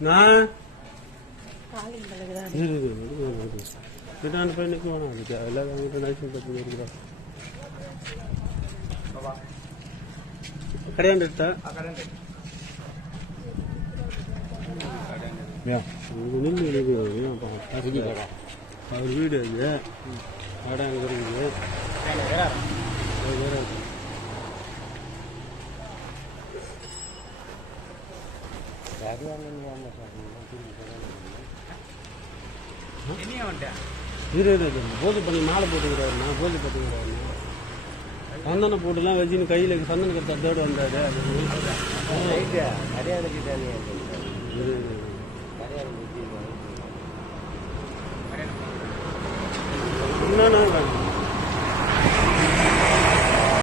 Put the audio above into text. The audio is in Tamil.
நான் இதான பையனுக்கு வேணாம் அதுக்கு எல்லாரும் அவங்ககிட்ட நைசன் பற்றி இருக்கிறோம் கடையாண்டு எடுத்தா அவர் வீடு அது கடையாண்டு இருக்குது போதை பண்ணி மாலை போட்டுக்கிறாருண்ணா போதை போட்டுக்கிறாருண்ணா சந்தன போட்டுலாம் வச்சுன்னு கையில் சந்தன கத்த தேடு வந்தாரு